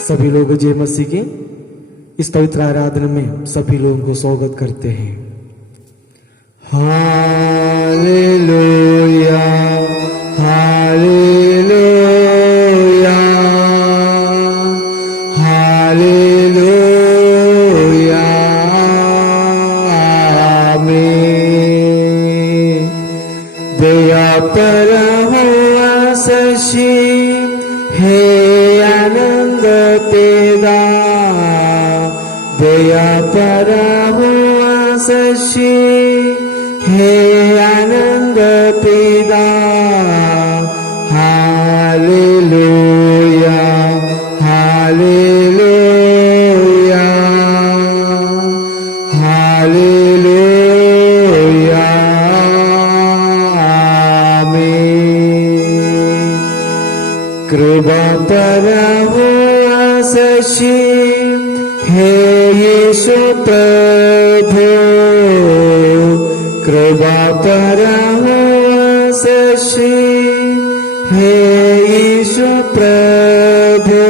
सभी लोग जय मसीह की इस पवित्र आराधना में सभी लोगों को स्वागत करते हैं। हालेलुया हालेलुया हालेलुया आमीन। दया पर हो शशि हे आनंद पेदा, दया पर हो शशि हे आनंद पेदा। हालेलुया हालेलुया हालेलुया आमीन। कृपा पर हो शशि हे यीशु प्रभु, कृपा पर हो शशि हे यीशु प्रभु।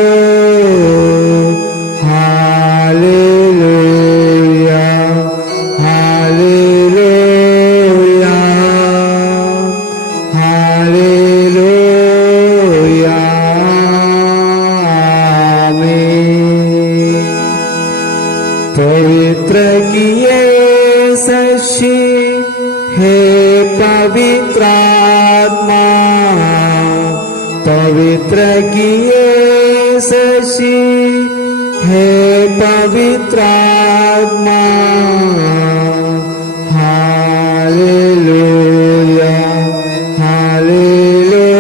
हालेलुया हालेलुया हालेलुया आमीन। पवित्र किए शशि हे पवित्र आत्मा, पवित्र किए शशि हे पवित्र आत्मा। हालेलुया हालेलुया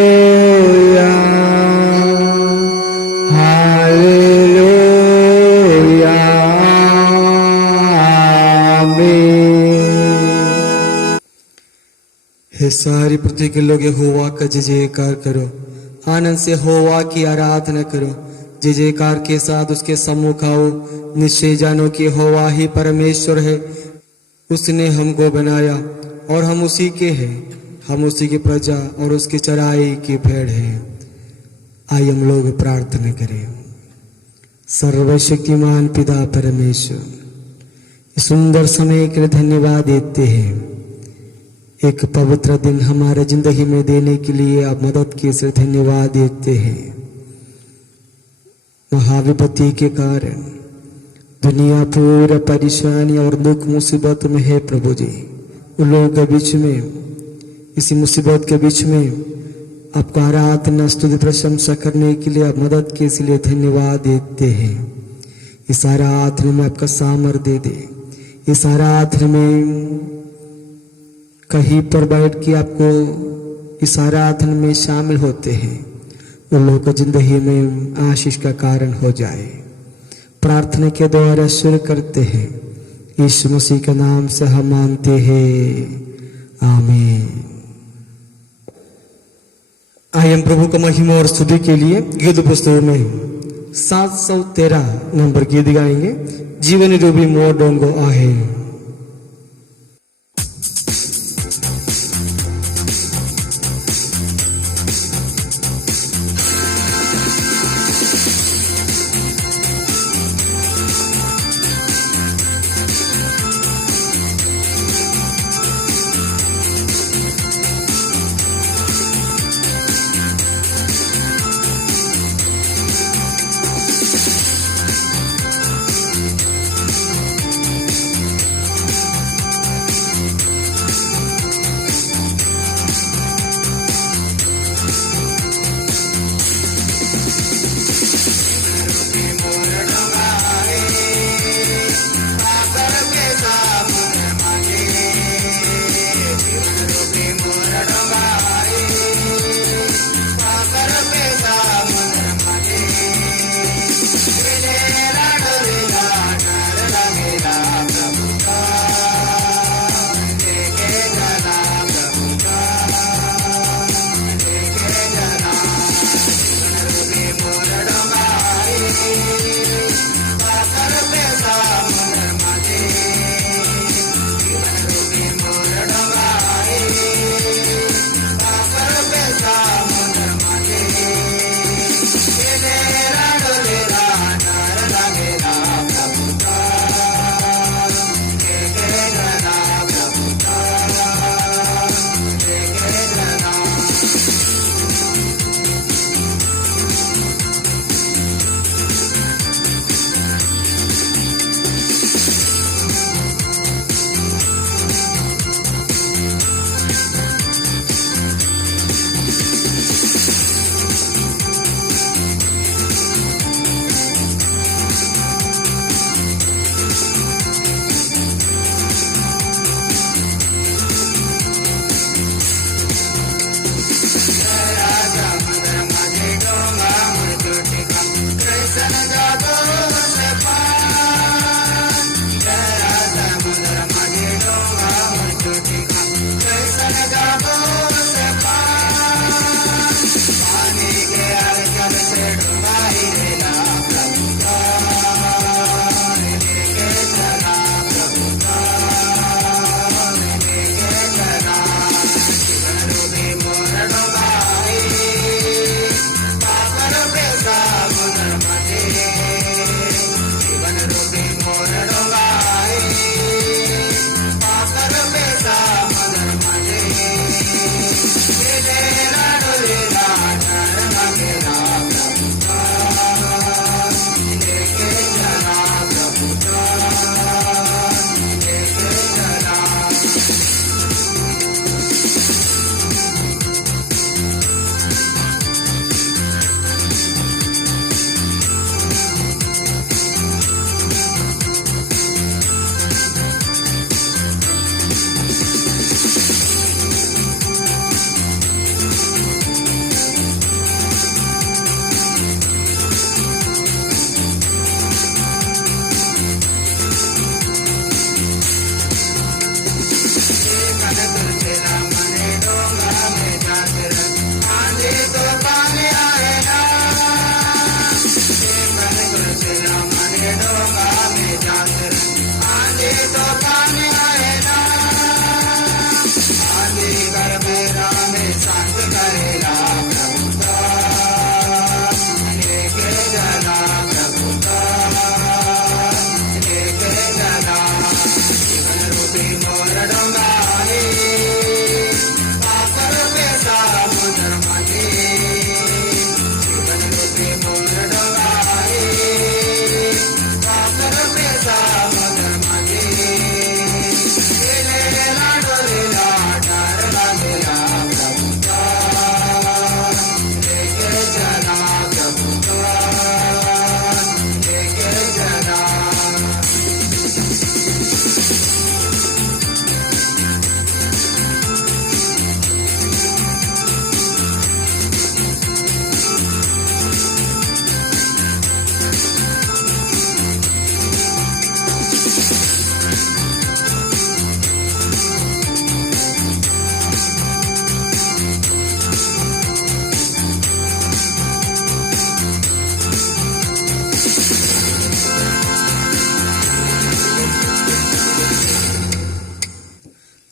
हालेलुया आमीन। हे सारी पृथ्वी के लोग यहोवा का जय जयकार करो, आनंद से यहोवा की आराधना करो। जय जयकार के साथ उसके सम्मुख आओ, निश्चय जानो कि यहोवा ही परमेश्वर है। उसने हमको बनाया और हम उसी के हैं, हम उसी की प्रजा और उसकी चराई की भेड़ है। आइए हम लोग प्रार्थना करें। सर्वशक्तिमान पिता परमेश्वर, इस सुंदर समय के लिए धन्यवाद देते हैं। एक पवित्र दिन हमारे जिंदगी में देने के लिए आप मदद के से धन्यवाद देते हैं। महाविपत्ति के कारण दुनिया पूरा परेशानी और दुख मुसीबत में है प्रभु जी। उन लोगों के बीच में, इसी मुसीबत के बीच में आपका आराधना स्तुति प्रशंसा करने के लिए आप मदद के लिए धन्यवाद देते हैं। इस आराधना में आपका सामर्थ्य दे दे। इस आराधना में कहीं पर बैठ के आपको इस आराधना में शामिल होते हैं, उन लोगों को जिंदगी में आशीष का कारण हो जाए। प्रार्थना के द्वारा शुरू करते हैं, यीशु मसीह के नाम से हम मांगते हैं, आमीन। आइए हम प्रभु का महिमा और स्तुति के लिए गीत पुस्तक में 713 नंबर गीत गाएंगे, जीवन रूपी मोर डोंगो आहे।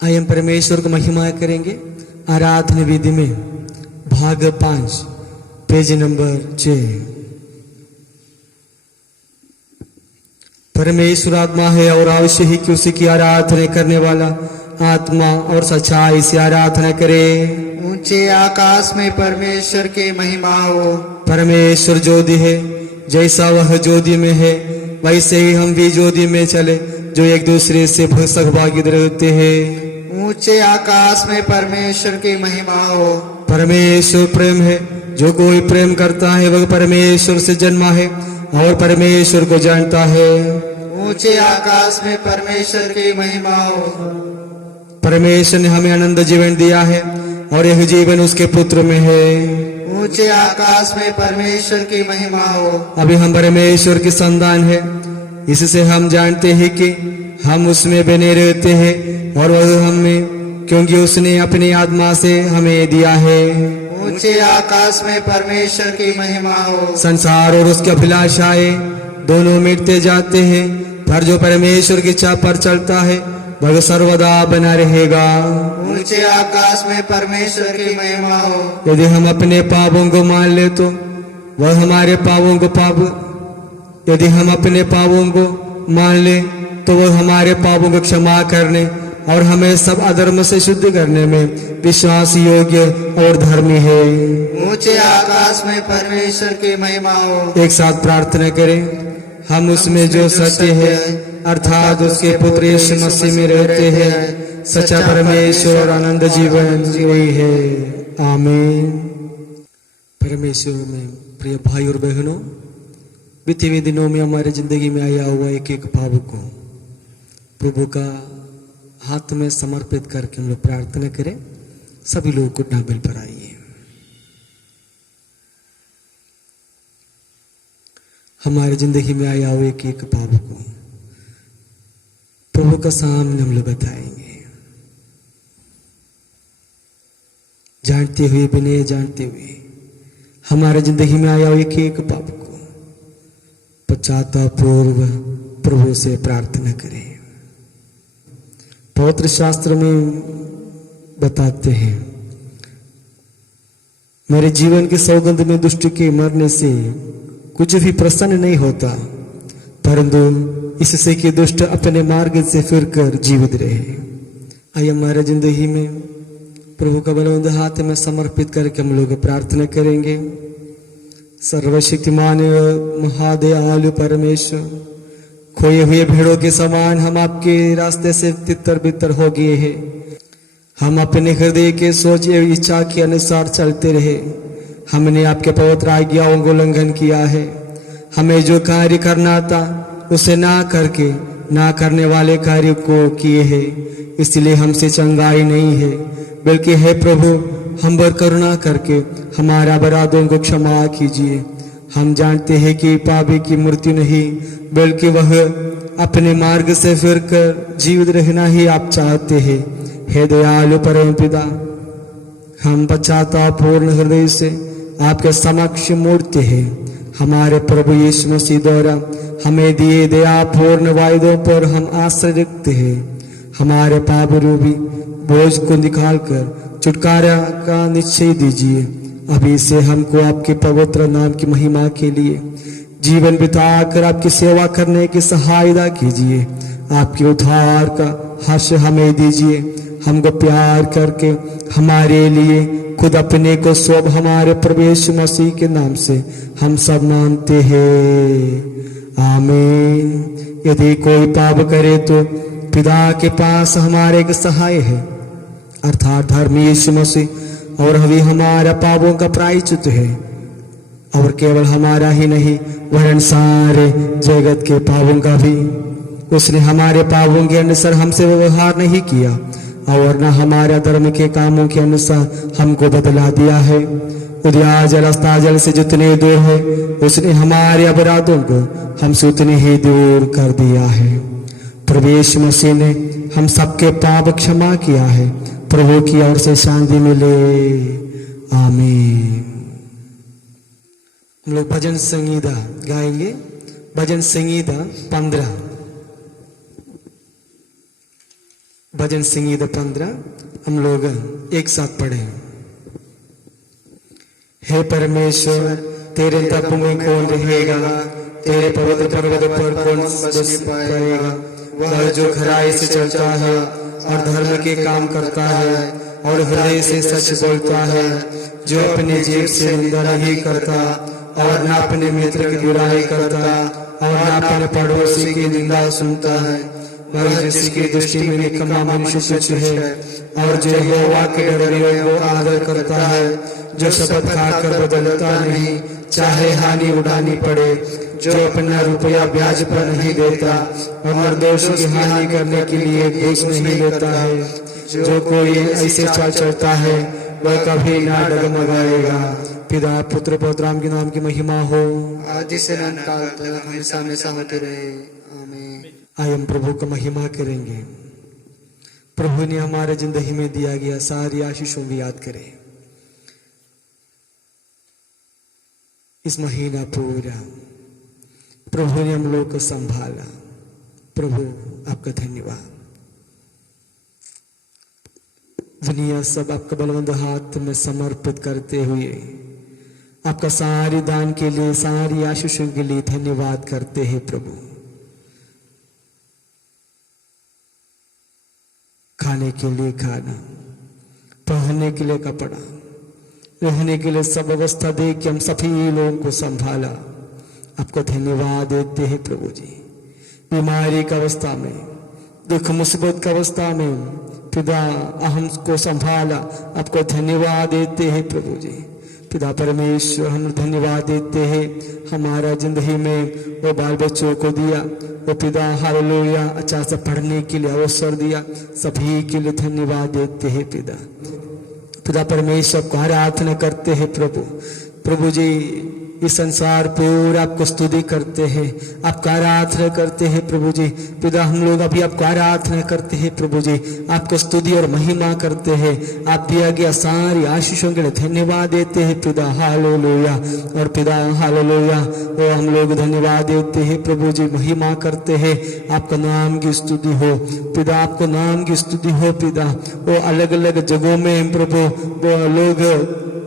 आइए हम परमेश्वर को महिमा करेंगे आराधना विधि में भाग 5 पेज नंबर 6। परमेश्वर आत्मा है और अवश्य ही कि उसी की आराधना करने वाला आत्मा और सच्चाई से आराधना करे। ऊंचे आकाश में परमेश्वर की महिमा हो। परमेश्वर ज्योति है, जैसा वह ज्योति में है वैसे ही हम भी ज्योति में चले जो एक दूसरे से सहभागी रहते हैं। ऊंचे आकाश में परमेश्वर की महिमा हो। परमेश्वर प्रेम है, जो कोई प्रेम करता है वह परमेश्वर से जन्मा है और परमेश्वर को जानता है। ऊंचे आकाश में परमेश्वर की महिमा हो। परमेश्वर ने हमें आनंद जीवन दिया है और यह जीवन उसके पुत्र में है। ऊंचे आकाश में परमेश्वर की महिमा हो। अभी हम परमेश्वर की संतान है, इससे हम जानते हैं कि हम उसमें बने रहते हैं और वह हमें, क्योंकि उसने अपनी आत्मा से हमें दिया है। ऊंचे आकाश में परमेश्वर की महिमा हो। संसार और उसकी अभिलाषाएं दोनों मिटते जाते हैं, पर जो परमेश्वर की इच्छा पर चलता है वह सर्वदा बना रहेगा। ऊंचे आकाश में परमेश्वर की महिमा हो। यदि हम अपने पापों को मान ले तो वह हमारे पापों को यदि हम अपने पापों को मान ले तो वह हमारे पापों को क्षमा करने और हमें सब अधर्म से शुद्ध करने में विश्वास योग्य और धर्मी है। ऊंचे आकाश में परमेश्वर की महिमा हो। एक साथ प्रार्थना करें। हम उसमें जो सत्य है अर्थात उसके पुत्र यीशु मसीह में रहते हैं, सच्चा परमेश्वर और आनंद जीवन वही है। आमीन। परमेश्वर में प्रिय भाई और बहनों, बीते हुए दिनों में हमारे जिंदगी में आया हुआ एक एक पाप को प्रभु का हाथ में समर्पित करके हम लोग प्रार्थना करें। सभी लोग घुटना बिल पर आइए। हमारे जिंदगी में आया हुआ एक एक पाप को प्रभु का सामने हम लोग बताएंगे, जानते हुए भी नहीं जानते हुए हमारे जिंदगी में आया हुआ एक एक पाप को पश्चातापूर्व प्रभु से प्रार्थना करें। पवित्र शास्त्र में बताते हैं, मेरे जीवन के सौगंध में दुष्ट के मरने से कुछ भी प्रसन्न नहीं होता, परंतु इससे कि दुष्ट अपने मार्ग से फिरकर जीवित रहे। आइए हमारे जिंदगी में प्रभु का बलवंत हाथ में समर्पित करके हम लोग प्रार्थना करेंगे। सर्वशक्तिमान महादयालु परमेश्वर, खोए हुए भेड़ों के समान हम आपके रास्ते से तितर बितर हो गए हैं। हम अपने हृदय के सोच एवं इच्छा के अनुसार चलते रहे। हमने आपके पवित्र आज्ञाओं को उल्लंघन किया है। हमें जो कार्य करना था उसे ना करके ना करने वाले कार्य को किए हैं। इसलिए हमसे चंगाई नहीं है, बल्कि है प्रभु हम पर करुणा करके हमारा अपराधों को क्षमा कीजिए। हम जानते हैं कि पापी की मृत्यु नहीं, बल्कि वह अपने मार्ग से फिरकर जीवित रहना ही आप चाहते हैं। हे दयालु परम पिता, हम पश्चातापूर्ण हृदय से आपके समक्ष मूर्ति हैं। हमारे प्रभु यीशु मसीह द्वारा हमें दिए दयापूर्ण वायदों पर हम आश्रय रखते हैं। हमारे पाप रूपी बोझ को निकालकर छुटकारा का निश्चय दीजिए। अभी से हमको आपके पवित्र नाम की महिमा के लिए जीवन बिताकर आपकी सेवा करने की सहायता कीजिए। आपके उद्धार का हर्ष हमें दीजिए। हमको प्यार करके हमारे लिए खुद अपने को सौंप हमारे प्रभु यीशु मसीह के नाम से हम सब मांगते हैं, आमीन। यदि कोई पाप करे तो पिता के पास हमारे एक सहाय है, अर्थात धर्मी यीशु मसीह, और अभी हमारा पापों का प्रायश्चित है। और केवल हमारा ही नहीं, वरन सारे जगत के पापों का भी। उसने हमारे पापों के अनुसार हमसे व्यवहार नहीं किया और न हमारे धर्म के कामों के अनुसार हमको बदला दिया है। उदया जल अस्ताजल से जितने दूर है, उसने हमारे अपराधों को हमसे उतने ही दूर कर दिया है। प्रभु यीशु मसीह ने हम सबके पाप क्षमा किया है। प्रभु की ओर से शांति मिले, आमीन। हम लोग भजन संगीता गाएंगे। भजन संगीता 15, भजन संगीता 15 हम लोग एक साथ पढ़े। हे परमेश्वर, तेरे तप में कौन रहेगा? तेरे पवित्र पर्वत पर कौन बस पाएगा? वह जो खराई से चलता है और धर्म के काम करता है और हृदय से सच बोलता है, जो अपने जीव से निंदा नहीं करता और न अपने मित्र की बुराई करता और न अपने पड़ोसी की निंदा सुनता है, वह जिसकी दृष्टि में निकम्मा मनुष्य तुच्छ है और जो यहोवा के डरने को आदर करता है, जो शपथ खाकर बदलता नहीं, चाहे हानि उठानी पड़े, जो अपना रुपया ब्याज पर नहीं देता और निर्दोषों की हानि करने के लिए घूस नहीं लेता है। जो कोई ऐसे चाल चलता है वह कभी ना डगमगाएगा। पिता पुत्र पवित्र नाम के नाम की महिमा हो, आदि से अनंत काल तक हमेशा हमेशा होते रहे, आमीन। आइए हम प्रभु का महिमा करेंगे। प्रभु ने हमारे जिंदगी में दिया गया सारी आशीषों को याद करें। इस महीना पूरा प्रभु ने हम लोग को संभाला। प्रभु आपका धन्यवाद। दुनिया सब आपका बलवंत हाथ में समर्पित करते हुए आपका सारी दान के लिए, सारी आशीषों के लिए धन्यवाद करते हैं प्रभु। खाने के लिए खाना, पहनने के लिए कपड़ा, रहने के लिए सब व्यवस्था दे के हम सभी लोगों को संभाला। आपको धन्यवाद देते हैं प्रभु जी। बीमारी की अवस्था में, दुख मुसीबत की अवस्था में पिता हमको संभाला। आपको धन्यवाद देते हैं प्रभु जी। पिता परमेश्वर, हम धन्यवाद देते हैं हमारा जिंदगी में वो बाल बच्चों को दिया, वो पिता हालेलुया अच्छा से पढ़ने के लिए अवसर दिया। सभी के लिए धन्यवाद देते हैं पिता परमेश्वर को आराधना करते हैं प्रभु जी। इस संसार पूरा आपको स्तुति करते हैं, आपका आराधना करते हैं प्रभु जी। पिता हम लोग अभी आपको आराधना करते हैं प्रभु जी, आपको स्तुति और महिमा करते हैं। आप दिया गया सारी आशीषों के लिए धन्यवाद देते हैं पिता, हालेलुया। और पिता हालेलुया, वो हम लोग धन्यवाद देते हैं प्रभु जी, महिमा करते हैं। आपका नाम की स्तुति हो पिता, आपको नाम की स्तुति हो पिता। वो अलग अलग जगहों में प्रभु वो लोग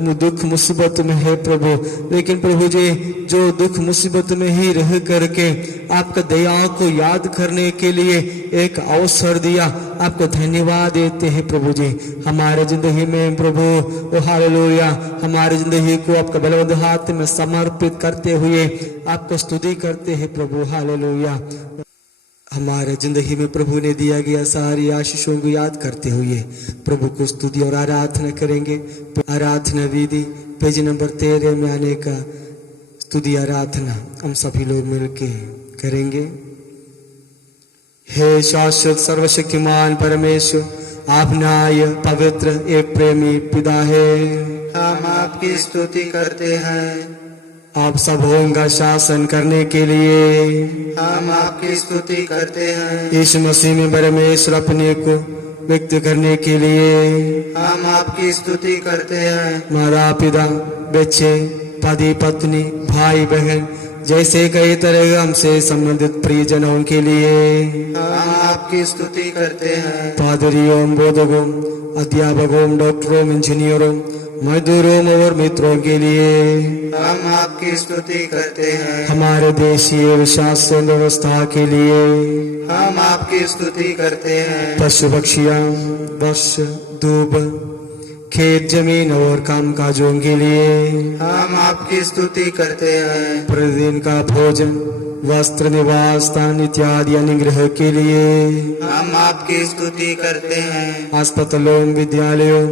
दुख मुसीबत में है प्रभु, लेकिन प्रभु जी जो दुख मुसीबत में ही रह करके आपका दया को याद करने के लिए एक अवसर दिया, आपको धन्यवाद देते हैं प्रभु जी। हमारे जिंदगी में प्रभु ओ हालेलुया, हमारी जिंदगी को आपका बलवंत हाथ में समर्पित करते हुए आपको स्तुति करते हैं प्रभु, हालेलुया। हमारे जिंदगी में प्रभु ने दिया गया सारी आशीषों को याद करते हुए प्रभु को स्तुति और आराधना करेंगे। आराधना विधि पेज नंबर 13 में आने का स्तुति आराधना हम सभी लोग मिलके करेंगे। हे शाश्वत सर्वशक्तिमान परमेश्वर, आप न्याय पवित्र एक प्रेमी पिता है, हम आपकी स्तुति करते हैं। आप सबों का शासन करने के लिए हम आपकी स्तुति करते हैं। यीशु मसीह में परमेश्वर अपने को व्यक्त करने के लिए हम आपकी स्तुति करते हैं। माता पिता बच्चे पति पत्नी भाई बहन जैसे कई तरह हमसे संबंधित प्रियजनों के लिए हम आपकी स्तुति करते हैं। पादरियों, बोधकों, अध्यापकों, डॉक्टरों, इंजीनियरों, मजदूरों और मित्रों के लिए हम आपकी स्तुति करते हैं। हमारे देशीय शासन व्यवस्था के लिए हम आपकी स्तुति करते हैं। पशु पक्षियां, वर्ष, धूप, खेत, जमीन और काम काजों के लिए हम आपकी स्तुति करते हैं। प्रतिदिन का भोजन, वस्त्र, निवास स्थान इत्यादि अनुग्रह के लिए हम आपकी स्तुति करते हैं। अस्पतालों, विद्यालयों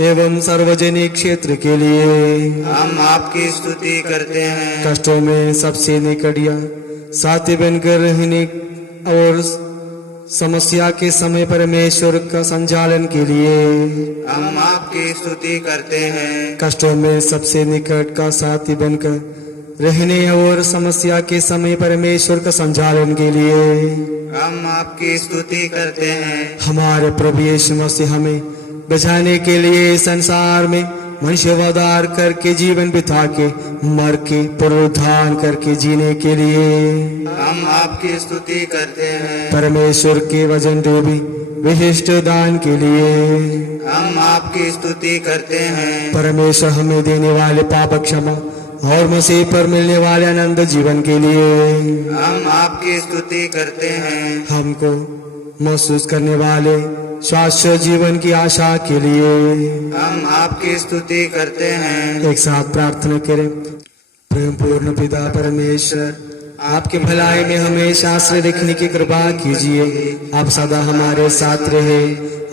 एवं सार्वजनिक क्षेत्र के लिए हम आपकी स्तुति करते हैं। कष्टों में सबसे निकट या साथी बनकर रहने और समस्या के समय परमेश्वर का संचालन के लिए हम आपकी स्तुति करते हैं। कष्टों में सबसे निकट का साथी बनकर रहने और समस्या के समय परमेश्वर का संचालन के लिए हम आपकी स्तुति करते हैं। हमारे प्रभु यीशु मसीह हमें बचाने के लिए संसार में मनुष्य अवतार करके जीवन बिता के मर के पुनरुत्थान करके जीने के लिए हम आपकी स्तुति करते हैं। परमेश्वर के वचन रूपी विशिष्ट दान के लिए हम आपकी स्तुति करते हैं। परमेश्वर हमें देने वाले पाप क्षमा और मसीह पर मिलने वाले आनंद जीवन के लिए हम आपकी स्तुति करते हैं। हमको महसूस करने वाले शाश्वत जीवन की आशा के लिए हम आपकी स्तुति करते हैं। एक साथ प्रार्थना करें। प्रेम पूर्ण पिता परमेश्वर, आपके भलाई में हमेशा आश्रय रखने की कृपा कीजिए। आप सदा हमारे साथ रहे,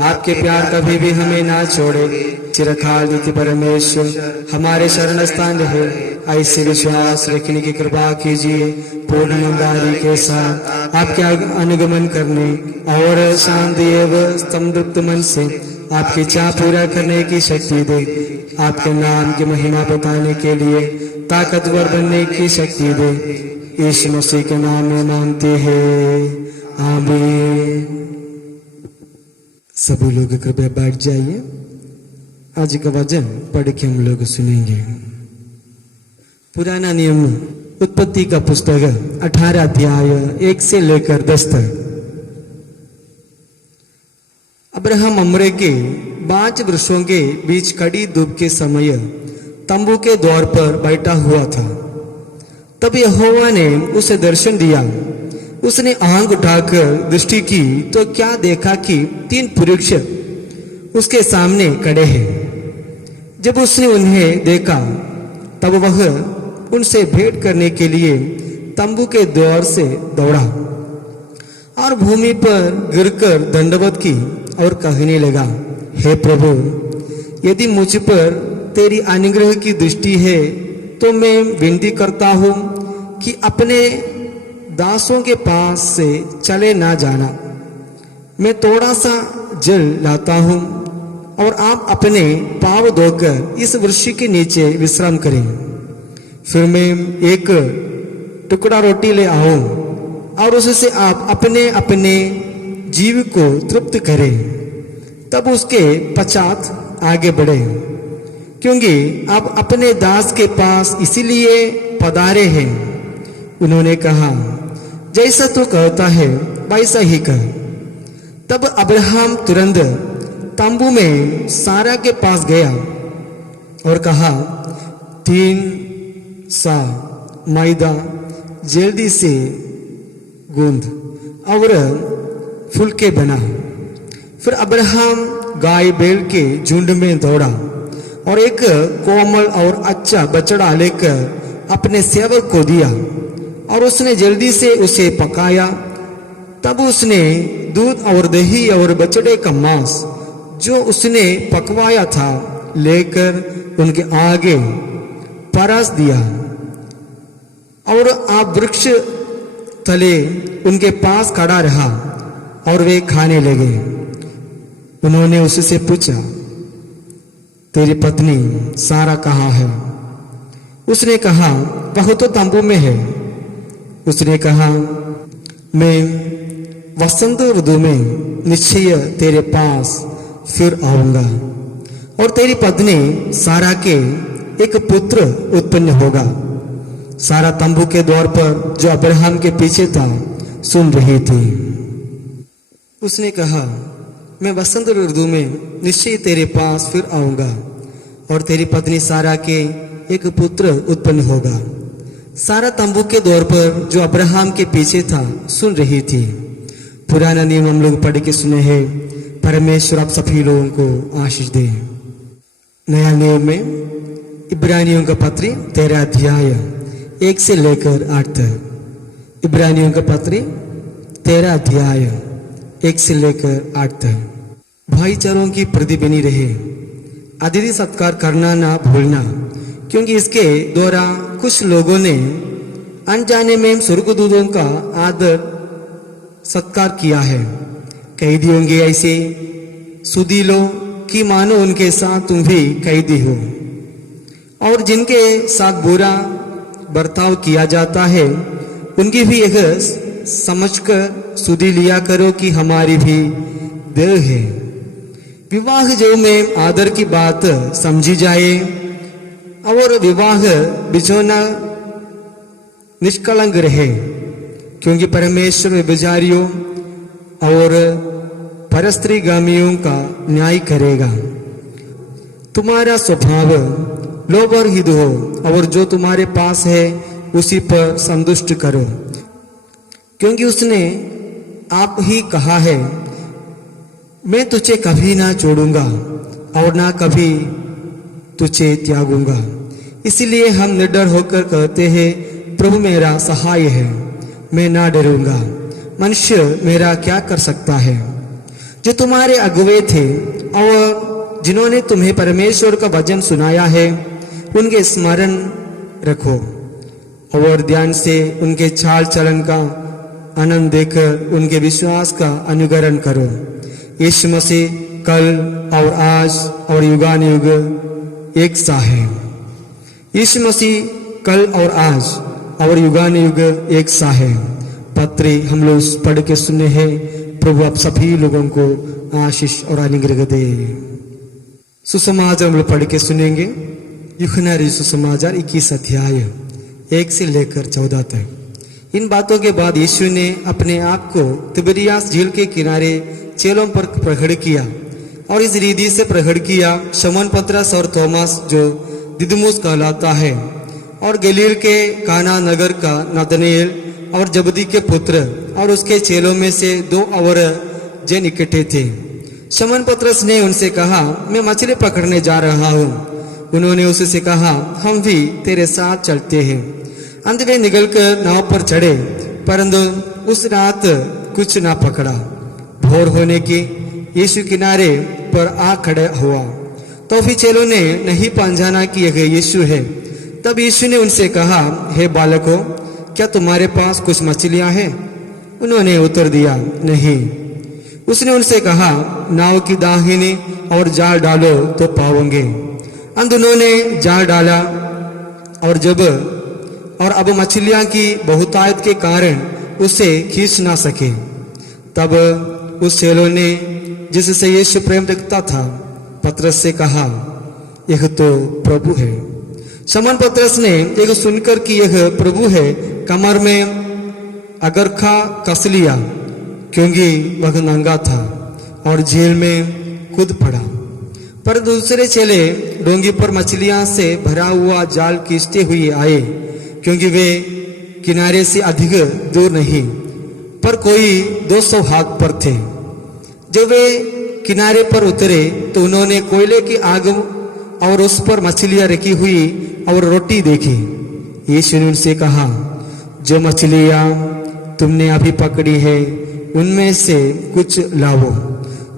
आपके प्यार कभी भी हमें ना छोड़े। चिरकाल नीति परमेश्वर हमारे शरण स्थान रहे, ऐसे विश्वास रखने की कृपा कीजिए। पूर्ण ईमानदारी के साथ आपके अनुगमन करने और शांति एवं संतृप्त मन से आपकी इच्छा पूरा करने की शक्ति दे। आपके नाम की महिमा बताने के लिए ताकतवर बनने की शक्ति दे। यीशु मसीह के नाम में मांगते हैं, आमीन। सभी लोग कृपया बैठ जाइए। आज का वचन पढ़ के हम लोग सुनेंगे। पुराना नियम उत्पत्ति का पुस्तक 18 अध्याय 1 से लेकर 10 तक। अब्राहम ममरे के 5 वृक्षों के बीच कड़ी धूप के समय तंबू के द्वार पर बैठा हुआ था। तब यहोवा ने उसे दर्शन दिया। उसने आंख उठाकर दृष्टि की तो क्या देखा कि 3 पुरुष उसके सामने खड़े हैं। जब उसने उन्हें देखा तब वह उनसे भेंट करने के लिए तंबू के द्वार से दौड़ा और भूमि पर गिरकर दंडवत की और कहने लगा, हे प्रभु, यदि मुझ पर तेरी अनुग्रह की दृष्टि है तो मैं विनती करता हूँ कि अपने दासों के पास से चले ना जाना। मैं थोड़ा सा जल लाता हूँ और आप अपने पाँव धोकर इस वृक्ष के नीचे विश्राम करें। फिर मैं एक टुकड़ा रोटी ले आऊं और उससे आप अपने अपने जीव को तृप्त करें। तब उसके पश्चात आगे बढ़े, क्योंकि आप अपने दास के पास इसीलिए पधारे हैं। उन्होंने कहा, जैसा तू कहता है वैसा ही कह। तब अब्राहम तुरंत तंबू में सारा के पास गया और कहा, 3 सा मैदा जल्दी से गूंद और फुलके बना। फिर अब्राहम गाय बैल के झुंड में दौड़ा और एक कोमल और अच्छा बछड़ा लेकर अपने सेवक को दिया और उसने जल्दी से उसे पकाया। तब उसने दूध और दही और बछड़े का मांस जो उसने पकवाया था लेकर उनके आगे परस दिया और आप वृक्ष तले उनके पास खड़ा रहा और वे खाने लगे। उन्होंने उससे पूछा, तेरी पत्नी सारा कहाँ है? उसने कहा, वह तो तंबू में है। उसने कहा, मैं वसंत ऋतु में निश्चय तेरे पास फिर आऊंगा और तेरी पत्नी सारा के एक पुत्र उत्पन्न होगा। सारा तंबू के द्वार पर जो अब्राहम के पीछे था सुन रही थी। उसने कहा, मैं वसंत ऋतु में निश्चय तेरे पास फिर आऊंगा और तेरी पत्नी सारा के एक पुत्र उत्पन्न होगा। सारा तंबू के द्वार पर जो अब्राहम के पीछे था सुन रही थी। पुराना नियम हम लोग पढ़ के सुने हैं। परमेश्वर आप सभी लोगों को आशीष दे। नया नियम में इब्रानियों का पत्री 13 अध्याय 1 से लेकर 8 तक। इब्रानियों का पत्री 13 अध्याय 1 से लेकर 8 तक। भाईचारों की प्रति बनी रहे, अतिथि सत्कार करना ना भूलना, क्योंकि इसके द्वारा कुछ लोगों ने अनजाने में स्वर्गदूतों का आदर सत्कार किया है। कैदी होंगे ऐसे सुधी लो कि मानो उनके साथ तुम भी कैदी हो, और जिनके साथ बुरा बर्ताव किया जाता है उनकी भी एक समझकर सुधी लिया करो कि हमारी भी देह है। विवाह जो में आदर की बात समझी जाए और विवाह बिछोना निष्कलंक रहे, क्योंकि परमेश्वर व्यभिचारियों और परस्त्रीगामियों का न्याय करेगा। तुम्हारा स्वभाव लोभ और हित हो और जो तुम्हारे पास है उसी पर संतुष्ट करो, क्योंकि उसने आप ही कहा है, मैं तुझे कभी ना छोड़ूंगा और ना कभी तुझे त्यागूंगा। इसलिए हम निडर होकर कहते हैं, प्रभु मेरा सहाय है, मैं ना डरूंगा। मनुष्य मेरा क्या कर सकता है? जो तुम्हारे अगुवे थे और जिन्होंने तुम्हें परमेश्वर का वचन सुनाया है उनके स्मरण रखो और ध्यान से उनके चाल चलन का आनंद देकर उनके विश्वास का अनुकरण करो। यीशु मसीह कल और आज और युगानुयुग एक सा है। यीशु मसीह कल और आज और युगानुयुग एक सा है। पत्री हम लोग पढ़ के सुने हैं। प्रभु आप सभी लोगों को आशीष और अनुग्रह दे। सुसमाचार हम लोग पढ़ के सुनेंगे। यूहन्ना सुसमाचार 21 अध्याय 1 से लेकर 14 तक। इन बातों के बाद यीशु ने अपने आप को तिबरियास झील के किनारे चेलों पर प्रकट किया और इस रीति से प्रकट किया, शमौन पतरस और थोमस जो दिदुमुस कहलाता है, और गलील के काना नगर का नतनएल और जबदी के पुत्र और उसके चेलों में से 2 और जन इकट्ठे थे। शमौन पतरस ने उनसे कहा, मैं मछली पकड़ने जा रहा हूँ। उन्होंने उससे कहा, हम भी तेरे साथ चलते हैं। अंत वे निकलकर नाव पर चढ़े, परंतु उस रात कुछ ना पकड़ा। भोर होने की यीशु किनारे पर आ खड़ा हुआ, तो फिर चेलों ने नहीं पहचाना कि यह यीशु है। तब यीशु ने उनसे कहा, हे बालकों, क्या तुम्हारे पास कुछ मछलियां हैं? उन्होंने उत्तर दिया, नहीं। उसने उनसे कहा, नाव की दाहिनी और जाल डालो तो पाओगे। अंत उन्होंने जाल डाला और अब मछलियां की बहुतायत के कारण उसे खींच ना सके। तब उस चेलों ने जिससे यीशु प्रेम रखता था पतरस से कहा, यह तो प्रभु है। शमौन पतरस ने यह सुनकर कि यह प्रभु है कमर में अगरखा कस लिया, क्योंकि वह नंगा था, और झील में कूद पड़ा। पर दूसरे चेले डोंगी पर मछलियां से भरा हुआ जाल खींचते हुए आए, क्योंकि वे किनारे से अधिक दूर नहीं पर कोई 200 हाथ पर थे। जब वे किनारे पर उतरे तो उन्होंने कोयले की आग और उस पर मछलियां रखी हुई और रोटी देखी। यीशु ने उनसे कहा, जो मछलियां तुमने अभी पकड़ी है उनमें से कुछ लाओ।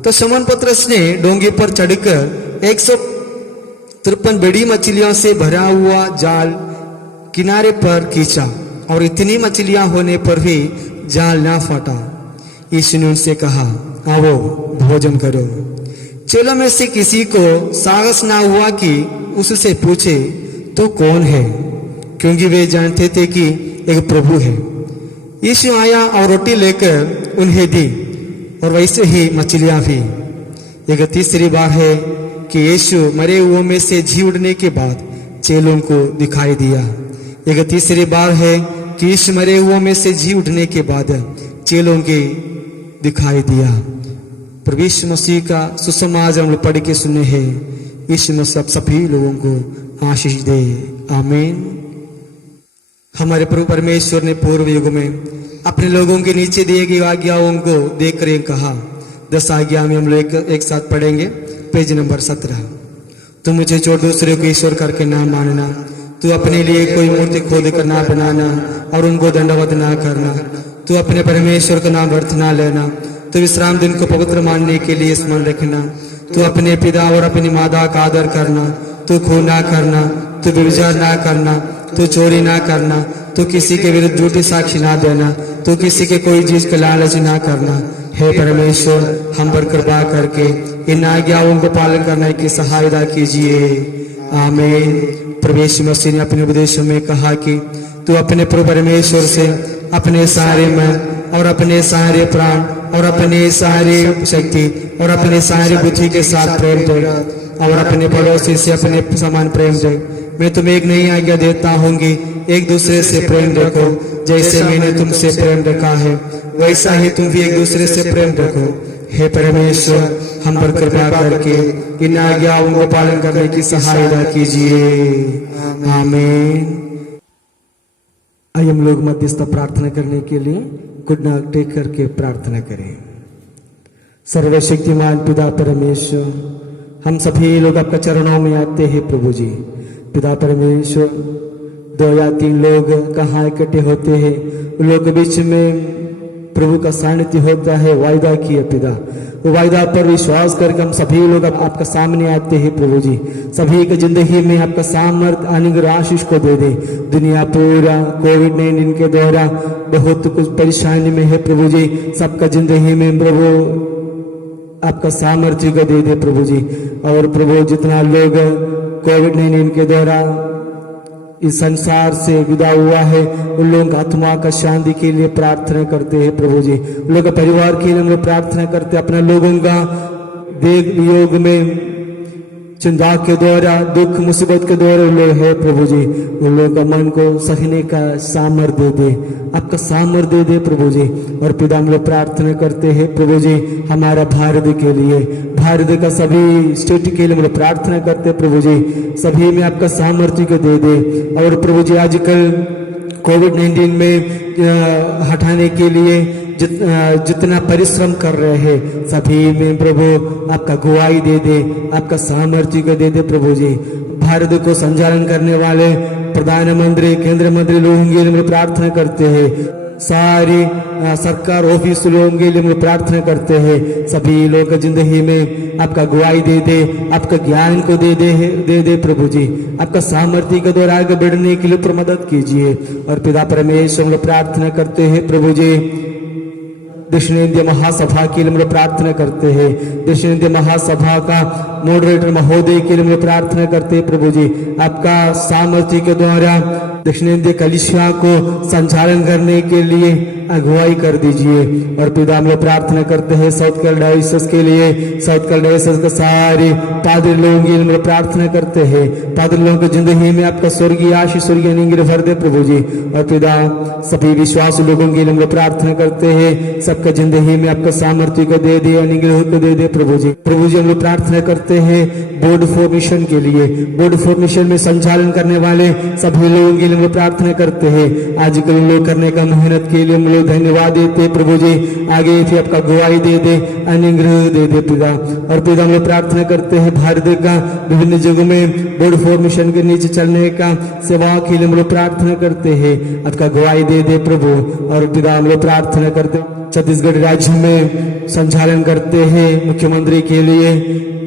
तो शमौन पतरस ने डोंगी पर चढ़कर 153 बड़ी मछलियों से भरा हुआ जाल किनारे पर खींचा और इतनी मछलियां होने पर भी जाल ना फटा। यीशु ने उनसे कहा, आओ भोजन करो। चेलों में से किसी को साहस ना हुआ कि उससे पूछे, तो कौन है, क्योंकि वे जानते थे कि एक प्रभु है। यीशु आया और रोटी लेकर उन्हें दी और वैसे ही मछलियां भी। एक तीसरी बार है कि यीशु मरे हुओं में से जी उठने के बाद चेलों को दिखाई दिया। एक तीसरी बार है कि यीशु मरे हुओं में से जी उठने के बाद चेलों के दिखाई दिया। प्रभु यीशु मसीह का सुसमाचार हम लोग पढ़ के सुने हैं। यीशु मसीह आप सभी लोगों को आशीष दे, आमीन। हमारे प्रभु परमेश्वर ने पूर्व युग में अपने लोगों के नीचे दिए गई आज्ञाओं को देखकर ये कहा। 10 आज्ञा में हम लोग एक साथ पढ़ेंगे। Page number 17। तू मुझे छोड़ दूसरे को ईश्वर करके ना मानना, तू अपने लिए कोई मूर्ति खोद कर ना बनाना और उनको दंडवत ना करना, तू अपने परमेश्वर का नाम व्यर्थ ना लेना, तू विश्राम दिन को पवित्र मानने के लिए स्मरण रखना, तू अपने पिता और अपनी माता का आदर करना, तू खून ना करना, तू व्यभिचार ना करना, तू चोरी ना करना, तू किसी के विरुद्ध झूठी साक्षी ना देना, तू किसी के कोई चीज का लालच ना करना। हे परमेश्वर, हम पर कृपा करके इन आज्ञाओं को पालन करने की सहायता कीजिए, आमीन। प्रभु यीशु मसीह ने अपने उपदेशों में कहा कि तू अपने प्रभु परमेश्वर से अपने सारे मन और अपने सारे प्राण और अपने सारे शक्ति और अपने सारी बुद्धि के साथ प्रेम दे और अपने पड़ोसी से अपने समान प्रेम दे। मैं तुम्हें एक नई आज्ञा देता हूँ कि एक दूसरे से प्रेम रखो। जैसे मैंने तुमसे प्रेम रखा है वैसा ही तुम भी एक दूसरे से प्रेम रखो। हे परमेश्वर, हम पर कृपा करके इन आज्ञाओं को पालन करने की सहायता कीजिए, आमीन। आइए हम लोग मध्यस्थ प्रार्थना करने के लिए घुटना टेक करके प्रार्थना करें। सर्वशक्तिमान पिता परमेश्वर, हम सभी लोग आपका चरणों में आते हैं प्रभु जी। पिता परमेश्वर, 2 या 3 लोग कहाँ इकट्ठे होते हैं, उन लोगों के बीच में प्रभु का सानिध्य होता है। वायदा किए पिता, वो वायदा पर विश्वास करके हम सभी लोग आपका सामने आते हैं प्रभु जी। सभी की जिंदगी में आपका सामर्थ अनुग्रह आशीष को दे दे। दुनिया पूरा कोविड-19 के द्वारा बहुत कुछ परेशानी में है प्रभु जी। सबका जिंदगी में प्रभु आपका सामर्थ्य को दे दे प्रभु जी। और प्रभु, जितना लोग कोविड-19 के द्वारा इस संसार से विदा हुआ है, उन लोगों का आत्मा का शांति के लिए प्रार्थना करते हैं प्रभु जी। उन लोगों का परिवार के लिए हम लोग प्रार्थना करते हैं। अपने लोगों का देख योग में चिंता के द्वारा, दुख मुसीबत के द्वारा लोग है प्रभु जी, उन लोगों का मन को सहने का सामर्थ्य दे दे, आपका सामर्थ्य दे दे प्रभु जी। और पिता हम लोग प्रार्थना करते हैं प्रभु जी हमारा भारत के लिए, भारत का सभी स्टेट के लिए हम लोग प्रार्थना करते हैं प्रभु जी। सभी में आपका सामर्थ्य को दे दे। और प्रभु जी, आजकल कोविड-19 में हटाने के लिए जितना परिश्रम कर रहे हैं, सभी में प्रभु आपका गुआई दे दे, आपका सामर्थ्य को दे दे प्रभु जी। भारत को संचालन करने वाले प्रधानमंत्री, केंद्र मंत्री लोगों के लिए प्रार्थना करते हैं। सारी सरकार ऑफिस लोगों के लिए हम प्रार्थना करते हैं। सभी लोगों की जिंदगी में आपका गुआई दे दे, आपका ज्ञान को दे दे प्रभु जी। आपका सामर्थ्य के द्वारा आगे बढ़ने के लिए मदद कीजिए। और पिता परमेश्वर हम लोग प्रार्थना करते हैं प्रभु जी, दक्षिण इंडिया महासभा के लिए हम लोग प्रार्थना करते हैं। दक्षिण इंडिया महासभा का मॉडरेटर महोदय के लिए हम लोग प्रार्थना करते हैं प्रभु जी। आपका सामर्थ्य के द्वारा दक्षिण इंडिया कलीसिया को संचालन करने के लिए अगुवाई कर दीजिए। और पिता हम लोग प्रार्थना करते हैं साउथ कैनाडा डायोसिस के लिए, साउथ कैनाडा डायोसिस के सारे पादरी लोगों के लिए हम लोग प्रार्थना करते हैं। पादरी लोगों की जिंदगी में आपका स्वर्गीय आशीष, स्वर्गीय अनुग्रह भर दे प्रभु जी। और पिता सभी विश्वास लोगों के लिए हम लोग प्रार्थना करते हैं, सबका जिंदगी में आपका सामर्थ्य को दे दे, अनुग्रह को दे दे प्रभु जी। प्रभु जी हम लोग प्रार्थना करते करते हैं बोर्ड फॉर मिशन के लिए। बोर्ड फॉर मिशन में संचालन करने वाले सभी लोगों के लिए हम लोग प्रार्थना करते हैं। आज के लोग करने का मेहनत के लिए हम लोग धन्यवाद देते हैं प्रभु जी। आगे फिर आपका गवाही दे दे, अनुग्रह दे दे पिता। और पिता हम लोग प्रार्थना करते हैं भारत का विभिन्न जगहों में बोर्ड फॉर मिशन के नीचे चलने का सेवा के लिए हम लोग प्रार्थना करते हैं। आपका गवाही दे दे प्रभु। और पिता हम लोग प्रार्थना करते छत्तीसगढ़ राज्य में संचालन करते हैं मुख्यमंत्री के लिए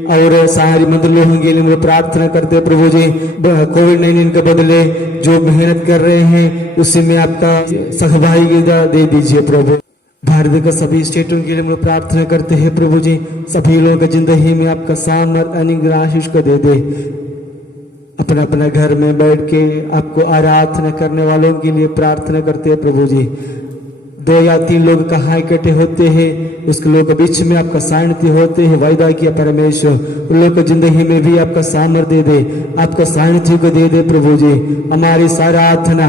और सारी मंत्री लोगों के लिए हम लोग प्रार्थना करते हैं प्रभु जी। कोविड-19 के बदले जो मेहनत कर रहे हैं उसी में आपका सहभागिता दे दीजिए प्रभु। भारत का सभी स्टेटों के लिए हम लोग प्रार्थना करते हैं प्रभु जी। सभी लोगों की जिंदगी में आपका सामर्थ अनुग्रह आशीष को दे दे। अपना अपना घर में बैठ के आपको आराधना करने वालों के लिए प्रार्थना करते हैं प्रभु जी। 2 या 3 लोग कहाँ इकट्ठे होते हैं उसके लोगों के बीच में आपका सानिध्य होते हैं। वायदा किया परमेश्वर उन लोगों को जिंदगी में भी आपका सामर्थ दे दे, आपका सानिध्य को दे दे प्रभु जी। हमारी सारा आराधना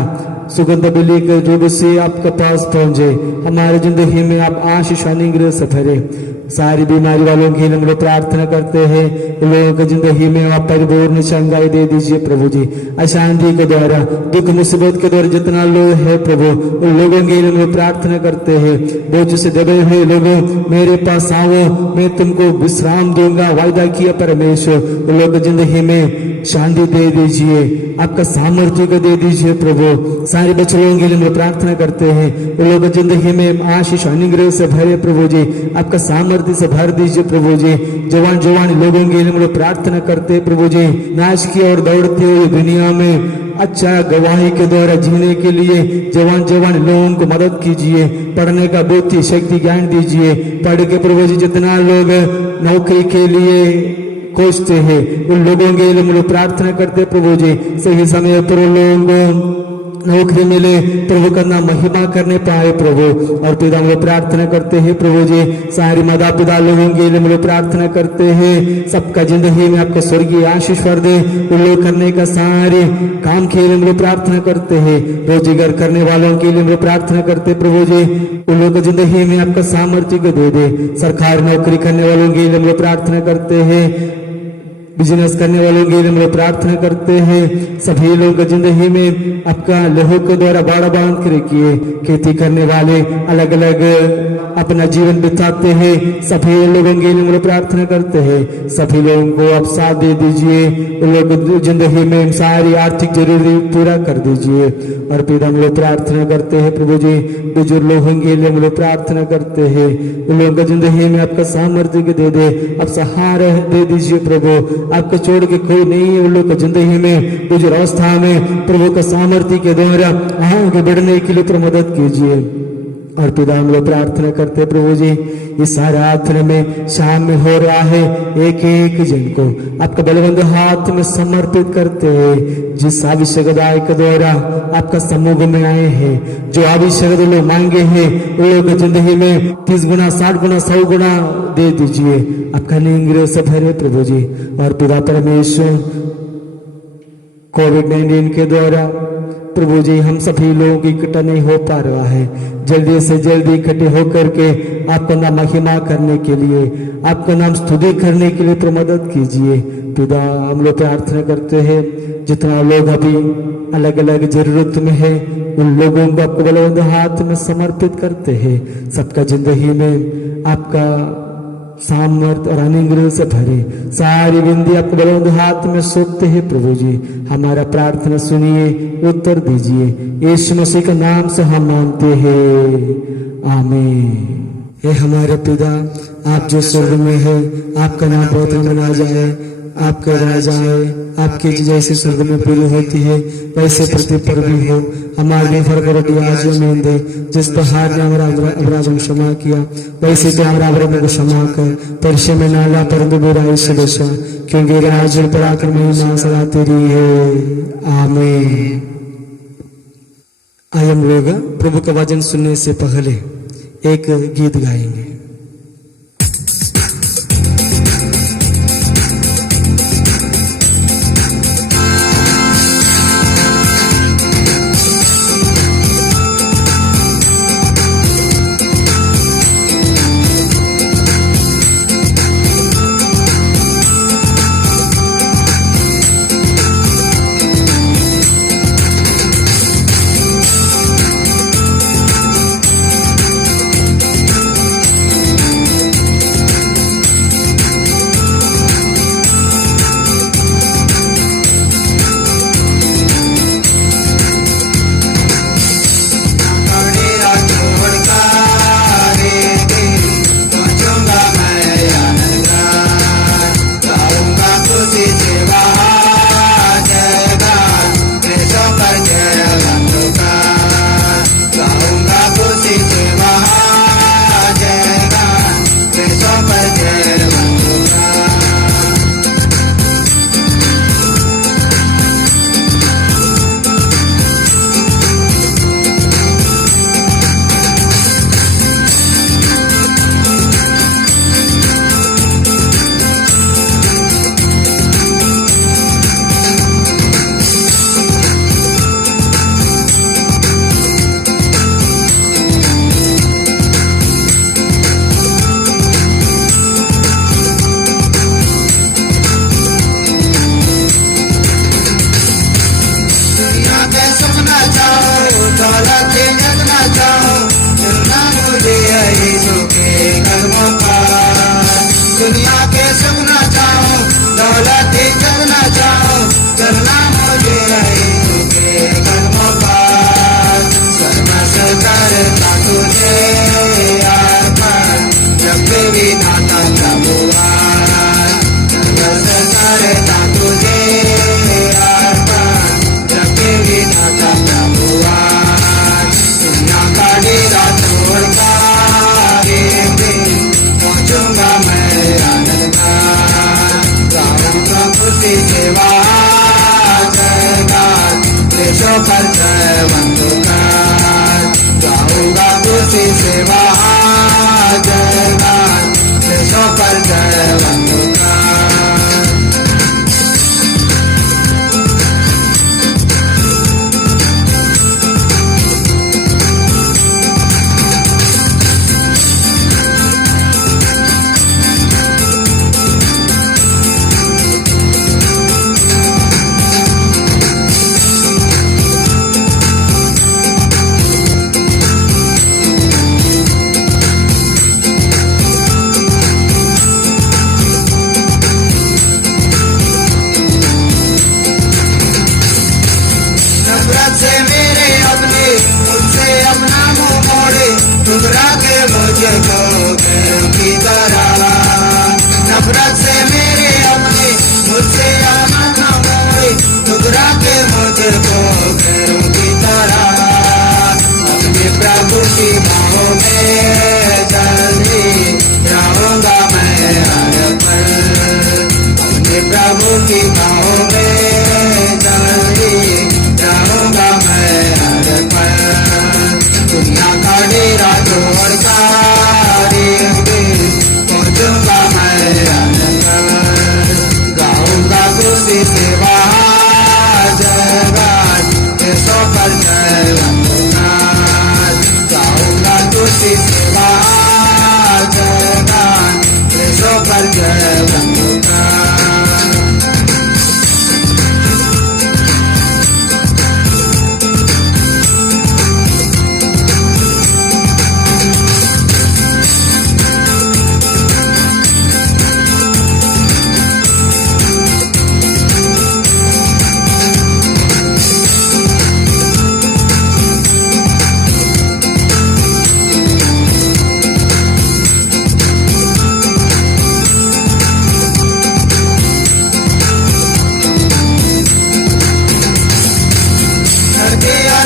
सुगंध बलि के रूप से आपके पास पहुंचे। हमारी जिंदगी में आप आशीष अनुग्रह से भरे। सारी बीमारी वालों के लिए हम लोग प्रार्थना करते हैं। उन लोगों की जिंदगी में आप परिपूर्ण चंगाई दे दीजिए प्रभु जी। अशांति के द्वारा, दुख मुसीबत के द्वारा जितना लोग है प्रभु उन लोगों के लिए हम लोग प्रार्थना करते हैं। बोझ से दबे हुए लोगों मेरे पास आओ, मैं तुमको विश्राम दूंगा। वायदा किया परमेश्वर। उन लोगों की जिंदगी में शांति दे दीजिए, आपका सामर्थ्य को दे दीजिए प्रभु। सारे बच्चों के लिए हम प्रार्थना करते हैं। उन लोगों की जिंदगी में आशीष अनुग्रह से भरे प्रभु जी। आपका सामर्थ्य से भर दीजिए प्रभु जी। जवान जवान लोगों के लिए हम लोग प्रार्थना करते हैं प्रभु जी। नाश की और दौड़ते हुए दुनिया में अच्छा गवाही के द्वारा जीने के लिए जवान जवान लोगों को मदद कीजिए। पढ़ने का बुद्धि शक्ति ज्ञान दीजिए। पढ़ के प्रभु जी जितना लोग नौकरी के लिए खोजते हैं उन लोगों के लिए हम लोग प्रार्थना करते प्रभु जी। सही समय पर लोगों को नौकरी मिले, प्रभु का नाम महिमा करने पाए प्रभु। और पिता हम लोग प्रार्थना करते हैं प्रभु जी। सारे माता पिता लोगों के लिए हम लोग प्रार्थना करते हैं। सबका जिंदगी में आपका स्वर्गीय आशीष कर दे। उन लोग करने का सारे काम के लिए हम लोग प्रार्थना करते हैं। रोजगार करने वालों के लिए हम लोग प्रार्थना करते प्रभु जी। उन लोगों की जिंदगी में आपका सामर्थ्य को दे दे। सरकारी नौकरी करने वालों के लिए हम लोग प्रार्थना करते हैं। बिजनेस करने वालों के लिए हम लोग प्रार्थना करते हैं। सभी लोगों की जिंदगी में आपका लहू के द्वारा बाड़ा बांध कर रखिए। खेती करने वाले अलग अलग अपना जीवन बिताते हैं। सभी लोगों के लिए हम लोग प्रार्थना करते हैं। सभी लोगों को आप साथ दे दीजिए। उन लोगों की जिंदगी में सारी आर्थिक जरूरी पूरा कर दीजिए। और फिर हम लोग प्रार्थना करते हैं प्रभु जी। बुजुर्ग लोगों के लिए हम लोग प्रार्थना करते हैं। उन लोगों की जिंदगी में आपका सामर्थ्य दे दे, आप सहारा दे दीजिए प्रभु। आपको छोड़ के कोई नहीं है। उन लोग को जिंदगी में बुजुर्ग अवस्था में प्रभु का सामर्थ्य के द्वारा आगे बढ़ने के लिए मदद कीजिए। और पिता हम लोग प्रार्थना करते प्रभु जी। इस आराधना में शाम में हो रहा है, एक एक जन को आपका बलवंत हाथ में समर्पित करते हैं। जिस अभिषेकदाय के द्वारा आपका समूह में आए हैं, जो अभिषेक लोग मांगे हैं उन लोगों की जिंदगी में 30 गुना 60 गुना 100 गुना दे दीजिए। आपका अनुग्रह से भरे प्रभु जी। और पिता परमेश्वर कोविड-19 के द्वारा प्रभु जी हम सभी लोगों की इकट्ठा नहीं हो पा रहा है। जल्दी से जल्दी इकट्ठे होकर के आपका नाम महिमा करने के लिए, आपका नाम स्तुति करने के लिए तो मदद कीजिए पिता। हम लोग प्रार्थना करते हैं जितना लोग अभी अलग अलग जरूरत में है उन लोगों को आपको बलवंत हाथ में समर्पित करते हैं। सबका जिंदगी में आपका सामर्थ और अनुग्रह से भरे सारी विनती आपको बलवंत हाथ में सौंपते हैं प्रभु जी। हमारा प्रार्थना सुनिए, उत्तर दीजिए। यीशु मसीह का नाम से हम मांगते हैं, आमीन। हे हमारे पिता, आप जो स्वर्ग में है, आपका नाम पवित्र मना जाए, आपका राज आए, आपकी जैसे स्वर्ग में पूरी होती है वैसे पृथ्वी पर भी हो। हमारे फर्क आज में दे, जिस प्रहार ने हमारा अपराध क्षमा किया वैसे तो हमारा अपराध को क्षमा कर। परिचय में नाला परंतु बुराई से बचा, क्योंकि राज और पराक्रम महिमा सदा तेरी है, आमीन। आइए हम लोग प्रभु का वचन सुनने से पहले एक गीत गाएंगे। इज्जत न चाहो करना मुझे यीशु के कदमों पर सर्वस्व करता तुझे अर्पण जब भी नाता प्रभु आए सर्वस्व करता तुझे अर्पण जब भी नाता प्रभु आए दुनिया का डेरा छोड़कर एक दिन पहुंचूंगा मैं आनंद गाऊंगा खुशी सेवा जयगान देशों पर जय वंदुकार गाऊंगा खुशी सेवा जयगान देशों पर जय वंदुकार नफरत से मेरे अपने मुझसे अपना मुंह मोड़े ठुकरा के मुझे को गैरों की तरह नफरत से मेरे अपने मुझसे अपना मुंह मोड़े ठुकरा के मुझे को गैरों की तरह अपने प्रभु की बाहों में जल्दी जाऊंगा मैं हर पल अपने प्रभु की बाहों में जल्दी जाऊंगा मैं हर पल दुनिया का डेरा छोड़कर एक दिन पहुंचूंगा मैं हर पल गाऊंगा खुशी सेवा जयगान देशों पर जय वंदनाथ गाऊंगा खुशी सेवा जयगान देशों पर जय वंदनाथ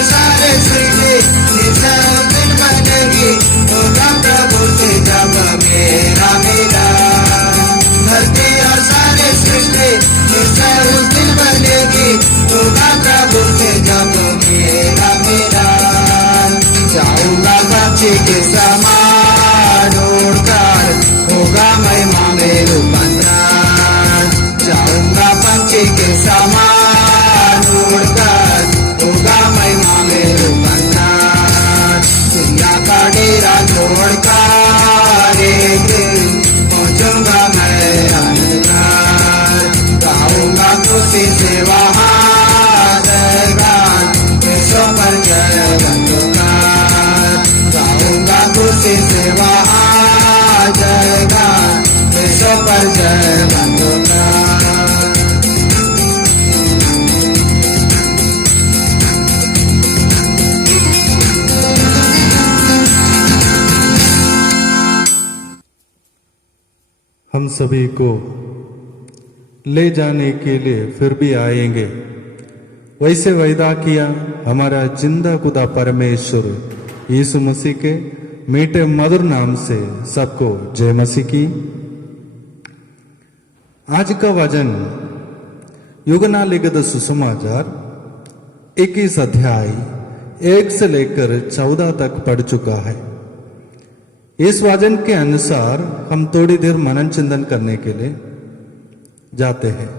सारे सृष्टि निश्चय दिन बनेगी होगा प्रभु से जब मेरा मेरा धरती और सारे सृष्टि निश्चय उस दिन बनेगी होगा प्रभु से जब मेरा मेरा जाऊंगा पक्षी के समान उड़कर होगा महिमा में रूपांतरण जाऊंगा पक्षी के समान उड़कर होगा महिमा में रूपांतरण दुनिया का डेरा छोड़कर एक दिन पहुंचूंगा मैं आनंद गाऊंगा खुशी सेवा जयगान देशों पर जय वंदनाथ गाऊंगा खुशी सेवा जयगान देशों पर जय वंदनाथ हम सभी को ले जाने के लिए फिर भी आएंगे वैसे वायदा किया हमारा जिंदा खुदा परमेश्वर यीशु मसीह के मीठे मधुर नाम से सबको जय मसीह की। आज का वचन युगना लिखित सुसमाचार 21 अध्याय 1 से लेकर 14 तक पढ़ चुका है। इस वचन के अनुसार हम थोड़ी देर मनन चिंतन करने के लिए जाते हैं।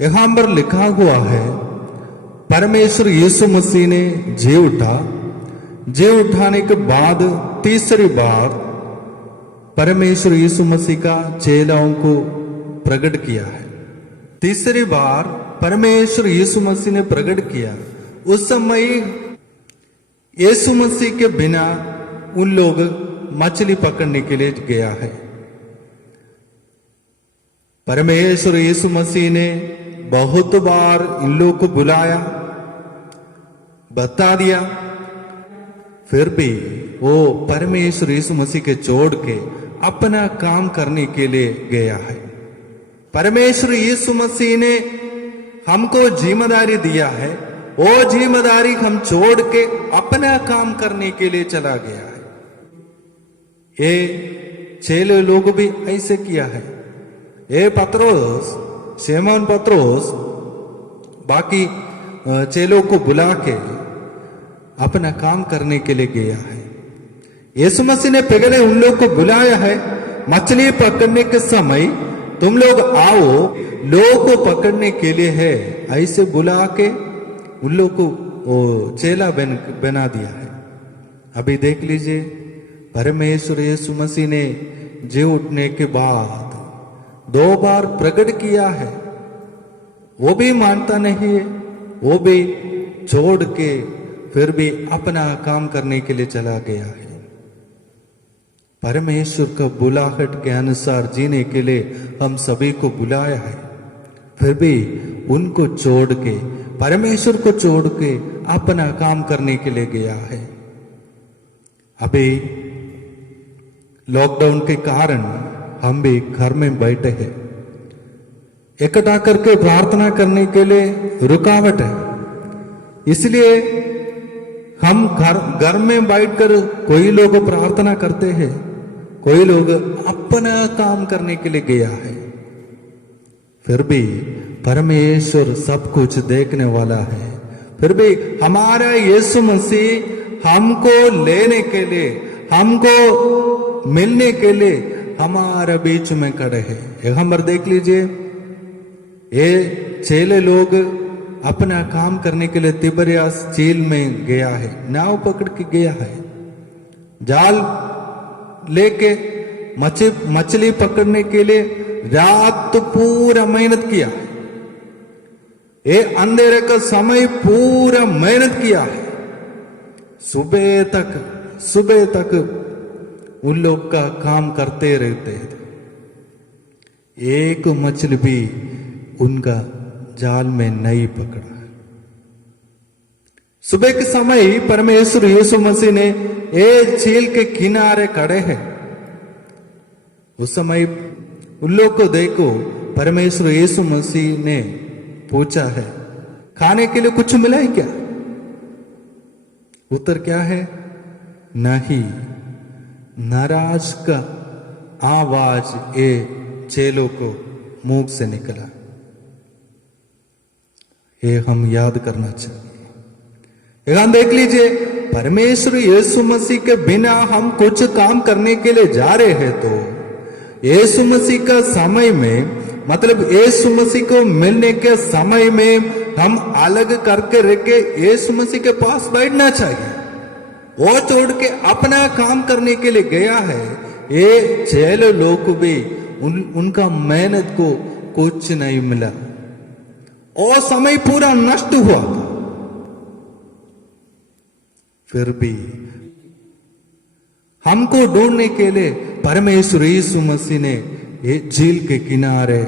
यहां पर लिखा हुआ है परमेश्वर यीशु मसीह ने जी उठा। जी उठाने के बाद तीसरी बार परमेश्वर यीशु मसीह का चेलाओं को प्रकट किया है। तीसरी बार परमेश्वर यीशु मसीह ने प्रकट किया। उस समय यीशु मसीह के बिना उन लोग मछली पकड़ने के लिए गया है। परमेश्वर यीशु मसीह ने बहुत बार इन लोगों को बुलाया, बता दिया, फिर भी वो परमेश्वर यीशु मसीह के छोड़ के अपना काम करने के लिए गया है। परमेश्वर यीशु मसीह ने हमको जिम्मेदारी दिया है, वो जिम्मेदारी हम छोड़ के अपना काम करने के लिए चला गया है। ये चेले लोग भी ऐसे किया है। ये पत्रोस, शमौन पत्रोस बाकी चेलों को बुला के अपना काम करने के लिए गया है। यीशु मसीह ने पहले उन लोग को बुलाया है, मछली पकड़ने के समय तुम लोग आओ, लोग को पकड़ने के लिए है, ऐसे बुला के उन लोग को वो चेला बना दिया है। अभी देख लीजिए, परमेश्वर यीशु मसीह ने जी उठने के बाद 2 बार प्रकट किया है, वो भी मानता नहीं है, वो भी छोड़ के फिर भी अपना काम करने के लिए चला गया है। परमेश्वर का बुलाहट के अनुसार जीने के लिए हम सभी को बुलाया है, फिर भी उनको छोड़ के, परमेश्वर को छोड़ के अपना काम करने के लिए गया है। अभी लॉकडाउन के कारण हम भी घर में बैठे हैं, इकट्ठा करके प्रार्थना करने के लिए रुकावट है, इसलिए हम घर में बैठकर कोई लोग प्रार्थना करते हैं, कोई लोग अपना काम करने के लिए गया है। फिर भी परमेश्वर सब कुछ देखने वाला है, फिर भी हमारा यीशु मसीह हमको लेने के लिए, हमको मिलने के लिए हमारे बीच में खड़े हैं। एक नंबर देख लीजिए, ये चेले लोग अपना काम करने के लिए तिबरियास झील में गया है, नाव पकड़ के गया है, जाल लेके मछली पकड़ने के लिए रात पूरा मेहनत किया है। ये अंधेरे का समय पूरा मेहनत किया है, सुबह तक उन लोग का काम करते रहते हैं। एक मछली भी उनका जाल में नहीं पकड़ा। सुबह के समय परमेश्वर यीशु मसीह ने एक झील के किनारे खड़े हैं। उस समय उन लोग को देखो, परमेश्वर यीशु मसीह ने पूछा है, खाने के लिए कुछ मिला है क्या? उत्तर क्या है? नहीं। नाराज का आवाज ये चेलों को मुंह से निकला। ये हम याद करना चाहिए। यहां देख लीजिए, परमेश्वर यीशु मसीह के बिना हम कुछ काम करने के लिए जा रहे हैं तो यीशु मसीह का समय में, मतलब यीशु मसीह को मिलने के समय में हम अलग करके रह के यीशु मसीह के पास बैठना चाहिए। वो छोड़ के अपना काम करने के लिए गया है। ये चेले लोग भी उनका मेहनत को कुछ नहीं मिला और समय पूरा नष्ट हुआ। फिर भी हमको ढूंढने के लिए परमेश्वर यीशु मसीह ने ये झील के किनारे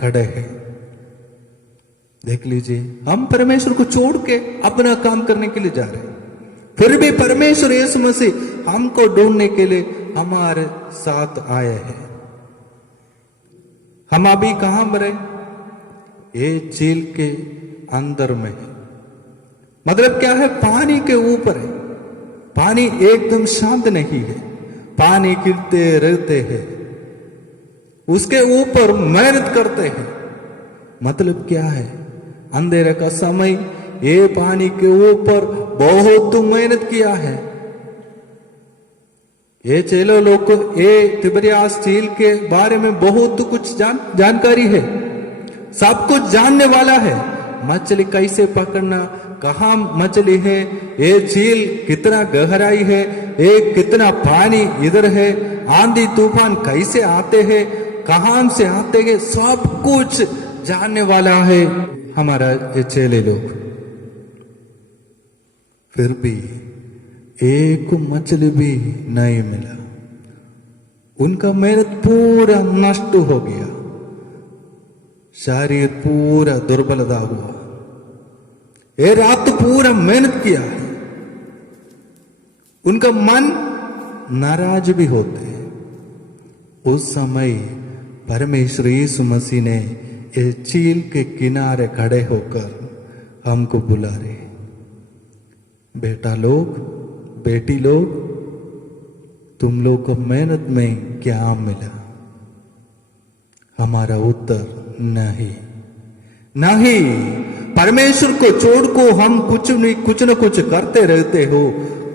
खड़े हैं। देख लीजिए, हम परमेश्वर को छोड़ के अपना काम करने के लिए जा रहे हैं, फिर भी परमेश्वर यीशु मसीह हमको ढूंढने के लिए हमारे साथ आए हैं। हम अभी कहां मरे? ये झील के अंदर में है। मतलब क्या है? पानी के ऊपर है। पानी एकदम शांत नहीं है, पानी गिरते रहते हैं, उसके ऊपर मेहनत करते हैं। मतलब क्या है? अंधेरे का समय ये पानी के ऊपर बहुत मेहनत किया है। ये चेलो लोग को ये तिबरियास झील के बारे में बहुत कुछ जानकारी है, सब कुछ जानने वाला है। मछली कैसे पकड़ना, कहाँ मछली है, ये झील कितना गहराई है, ये कितना पानी इधर है, आंधी तूफान कैसे आते हैं, कहाँ से आते हैं, सब कुछ जानने वाला है हमारा ये चेले लोग। फिर भी एक मछली भी नहीं मिला। उनका मेहनत पूरा नष्ट हो गया। शरीर पूरा दुर्बलता हुआ, ये रात पूरा मेहनत किया है, उनका मन नाराज भी होते हैं। उस समय परमेश्वर यीशु मसीह ने ये झील के किनारे खड़े होकर हमको बुला रहे, बेटा लोग, बेटी लोग, तुम लोग को मेहनत में क्या मिला? हमारा उत्तर नहीं, नहीं। परमेश्वर को छोड़ को हम कुछ न कुछ करते रहते हो,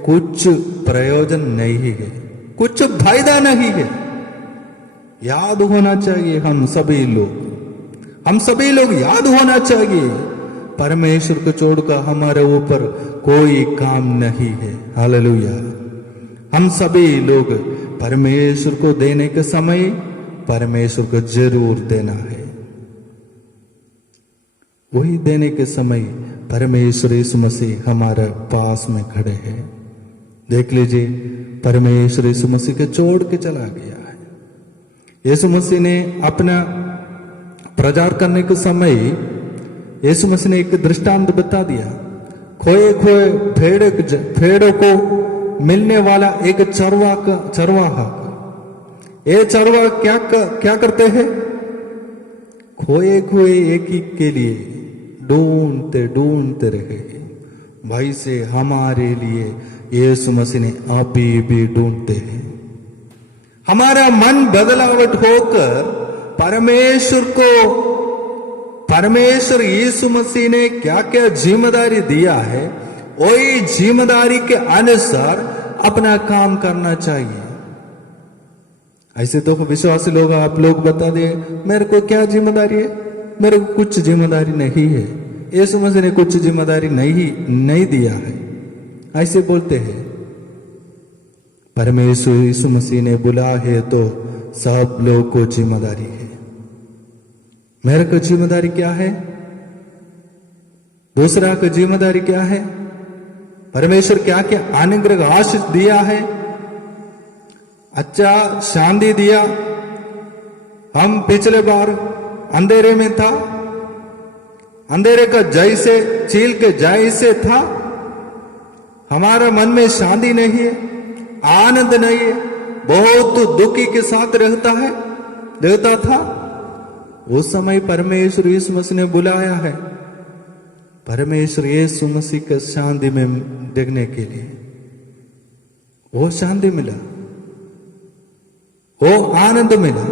कुछ प्रयोजन नहीं है, कुछ फायदा नहीं है। याद होना चाहिए हम सभी लोग याद होना चाहिए, परमेश्वर को छोड़कर हमारे ऊपर कोई काम नहीं है। हालेलुया। हम सभी लोग परमेश्वर को देने के समय परमेश्वर को जरूर देना है। वही देने के समय परमेश्वर यीशु मसीह हमारे पास में खड़े हैं। देख लीजिए, परमेश्वर यीशु मसीह के छोड़ के चला गया है। यीशु मसीह ने अपना प्रचार करने के समय यीशु मसीह ने एक दृष्टांत बता दिया। खोए भेड़ों को मिलने वाला एक चरवाहा, ये चरवाहा क्या करते हैं? खोए एक ही के लिए ढूंढते रहे। भाई से हमारे लिए यीशु मसीह ने आप भी ढूंढते हैं। हमारा मन बदलावट होकर परमेश्वर यीशु मसीह ने क्या क्या जिम्मेदारी दिया है, वही जिम्मेदारी के अनुसार अपना काम करना चाहिए। ऐसे तो विश्वासी लोग, आप लोग बता दे मेरे को क्या जिम्मेदारी है, मेरे को कुछ जिम्मेदारी नहीं है, यीशु मसीह ने कुछ जिम्मेदारी नहीं दिया है, ऐसे बोलते हैं। परमेश्वर यीशु मसीह ने बुला है तो सब लोग को जिम्मेदारी है। मेरे को जिम्मेदारी क्या है? दूसरा को जिम्मेदारी क्या है? परमेश्वर क्या क्या अनुग्रह आशीष दिया है, अच्छा शांति दिया। हम पिछले बार अंधेरे में था, अंधेरे का जैसे चील के जैसे था, हमारा मन में शांति नहीं है, आनंद नहीं है, बहुत दुखी के साथ रहता था। उस समय परमेश्वर यीशु मसीह ने बुलाया है, परमेश्वर यीशु मसीह के शांति में देखने के लिए। वो शांति मिला, वो आनंद मिला।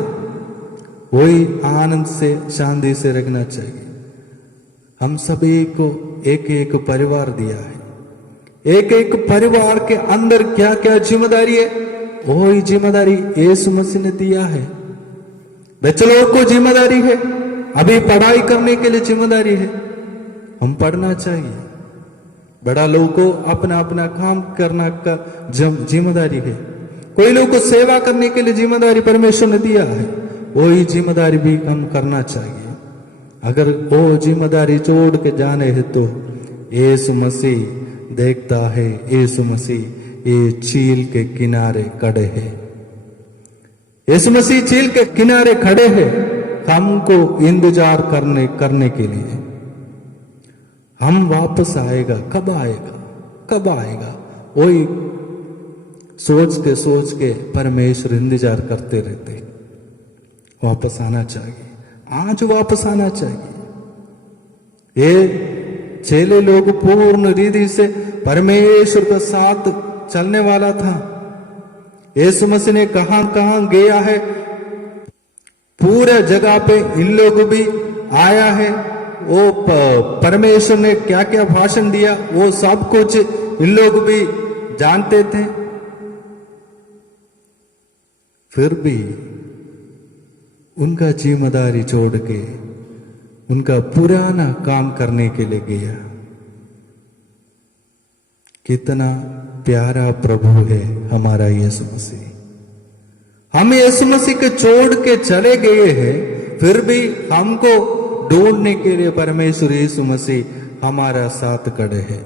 वही आनंद से शांति से रखना चाहिए। हम सभी को एक एक परिवार दिया है, एक एक परिवार के अंदर क्या क्या जिम्मेदारी है, वही जिम्मेदारी यीशु मसीह ने दिया है। बच्चों को जिम्मेदारी है, अभी पढ़ाई करने के लिए जिम्मेदारी है, हम पढ़ना चाहिए। बड़ा लोगों को अपना अपना काम करना का जिम्मेदारी है। कोई लोग को सेवा करने के लिए जिम्मेदारी परमेश्वर ने दिया है, वही जिम्मेदारी भी हम करना चाहिए। अगर वो जिम्मेदारी छोड़ के जाने है तो यीशु मसीह देखता है, यीशु मसीह ये झील के किनारे खड़े हैं। यीशु मसीह झील के किनारे खड़े हैं हमको इंतजार करने के लिए। हम वापस आएगा, कब आएगा वही सोच के परमेश्वर इंतजार करते रहते। वापस आना चाहिए, आज वापस आना चाहिए। ये चेले लोग पूर्ण रीति से परमेश्वर का साथ चलने वाला था। यीशु मसीह ने कहां गया है, पूरे जगह पे इन लोग भी आया है। वो परमेश्वर ने क्या क्या भाषण दिया, वो सब कुछ इन लोग भी जानते थे। फिर भी उनका जिम्मेदारी छोड़ के उनका पुराना काम करने के लिए गया। कितना प्यारा प्रभु है हमारा यीशु मसीह। हम यीशु मसीह के छोड़ के चले गए हैं, फिर भी हमको ढूंढने के लिए परमेश्वर यीशु मसीह हमारा साथ खड़े हैं।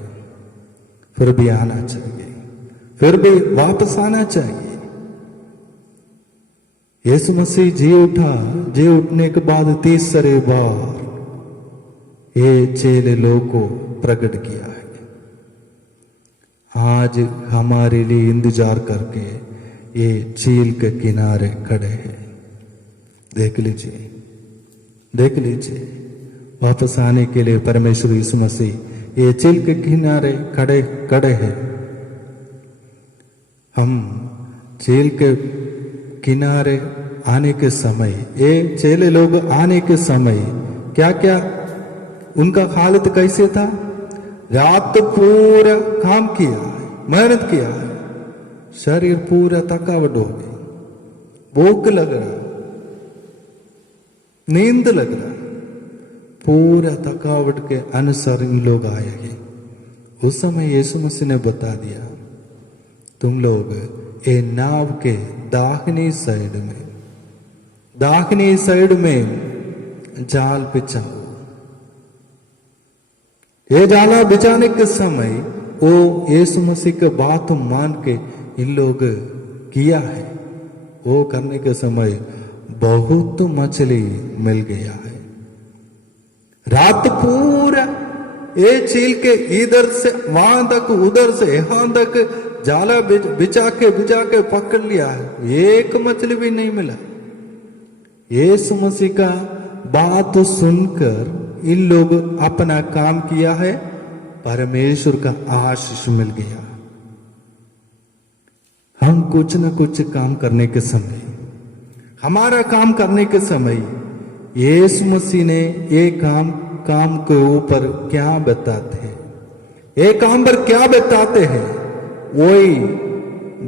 फिर भी आना चाहिए, फिर भी वापस आना चाहिए। यीशु मसीह जी उठा। जी उठने के बाद तीसरे बार ये चेले लोग को प्रकट किया है। आज हमारे लिए इंतजार करके ये झील के किनारे खड़े हैं। देख लीजिए, देख लीजिए, वापस आने के लिए परमेश्वर यीशु मसीह ये झील के किनारे खड़े हैं। हम झील के किनारे आने के समय, ये चेले लोग आने के समय क्या क्या उनका हालत कैसे था? रात पूरा काम किया है, मेहनत किया है, शरीर पूरा थकावट हो गई, भूख लग रहा, नींद लग रहा, पूरा थकावट के अनुसार इन लोग आए हैं। उस समय यीशु मसीह ने बता दिया, तुम लोग ये नाव के दाहिनी साइड में जाल बिछाओ। ये जाला बिछाने के समय वो यीशु मसीह के बात मान के इन लोग किया है। वो करने के समय बहुत मछली मिल गया है। रात पूरा ये झील के इधर से वहां तक, उधर से यहां तक जाला बिछा के पकड़ लिया है, एक मछली भी नहीं मिला। यीशु मसीह का बात सुनकर इन लोग अपना काम किया है, परमेश्वर का आशीष मिल गया। हम कुछ न कुछ काम करने के समय, हमारा काम करने के समय यीशु मसीह ने ये काम के ऊपर क्या बताते हैं, ये काम पर क्या बताते हैं, वही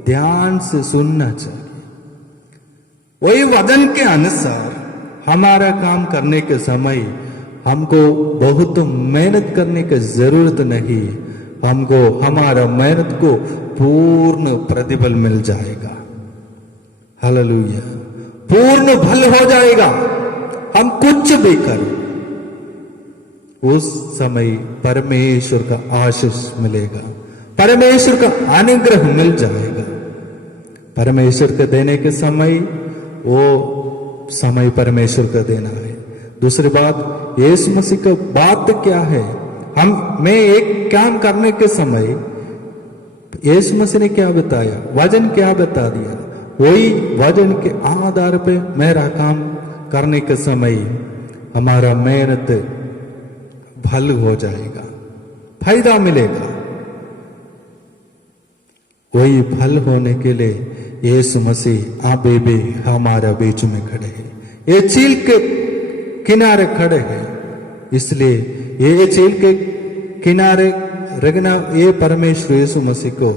ध्यान से सुनना चाहिए। वही वचन के अनुसार हमारा काम करने के समय हमको बहुत मेहनत करने की जरूरत नहीं, हमको हमारा मेहनत को पूर्ण प्रतिफल मिल जाएगा। हालेलुया, पूर्ण फल हो जाएगा। हम कुछ भी करें, उस समय परमेश्वर का आशीष मिलेगा, परमेश्वर का अनुग्रह मिल जाएगा। परमेश्वर के देने के समय वो समय परमेश्वर का देना है। दूसरी बात, यीशु मसीह का बात क्या है, मैं एक काम करने के समय यीशु मसीह ने क्या बताया, वचन क्या बता दिया, वही वचन के आधार पे मेरा काम करने के समय हमारा मेहनत फल हो जाएगा, फायदा मिलेगा। वही फल होने के लिए यीशु मसीह अभी भी हमारा बीच में खड़े हैं। ये झील के किनारे खड़े हैं, इसलिए ये झील के किनारे रखना, ये परमेश्वर यीशु मसीह को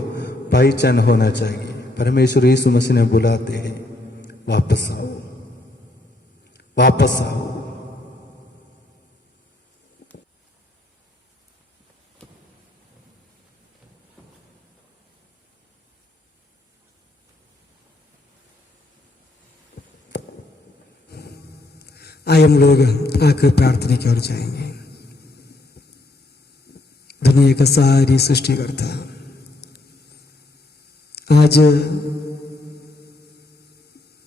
पहचान होना चाहिए। परमेश्वर यीशु मसीह ने बुलाते हैं, वापस आओ, वापस आओ। आइए हम लोग आकर प्रार्थना की ओर जाएंगे। दुनिया का सारी सृष्टि करता, आज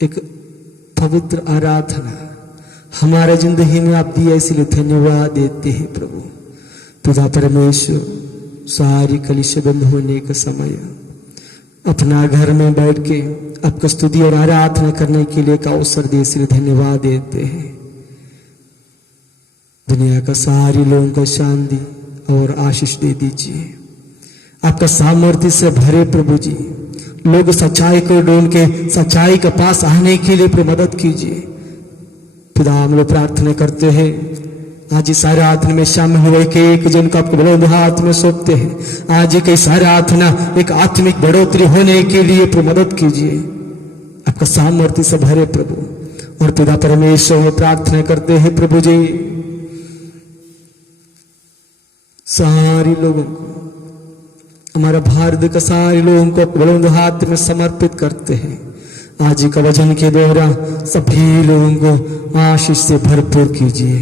एक पवित्र आराधना हमारे जिंदगी में आप दिया, इसलिए धन्यवाद देते हैं प्रभु। पिता परमेश्वर, सारी कलीसिया बंद होने का समय अपना घर में बैठ के आपका स्तुति और आराधना करने के लिए का अवसर दे, इसलिए धन्यवाद देते हैं। दुनिया का सारी लोगों को शांति और आशीष दे दीजिए। आपका सामर्थ्य से भरे प्रभु जी, लोग सच्चाई को ढूंढ के सच्चाई के पास आने के लिए मदद कीजिए। पिता हम लोग प्रार्थना करते हैं, आज इस आराधना में शामिल हुए कि एक जन को आपको बुलंद हाथ में सौंपते हैं। आज एक इस आराधना एक आत्मिक बढ़ोतरी होने के लिए मदद कीजिए, आपका सामर्थ्य से भरे प्रभु। और पिता परमेश्वर में प्रार्थना करते हैं प्रभु जी, सारे लोगों को, हमारा भारत का सारे लोगों को बुलंद हाथ में समर्पित करते हैं। आज का वचन के द्वारा सभी लोगों को आशीष से भरपूर कीजिए,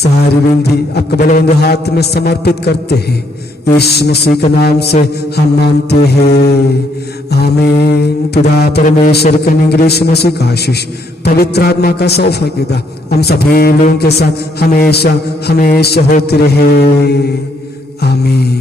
सारी विनती आपके बलवंत हाथ में समर्पित करते हैं। यीशु मसीह के नाम से हम मानते हैं, आमीन। पिता परमेश्वर कन्या यीशु मसीह का आशीष, पवित्र आत्मा का सौभाग्यता हम सभी लोगों के साथ हमेशा हमेशा होती रहे, आमीन।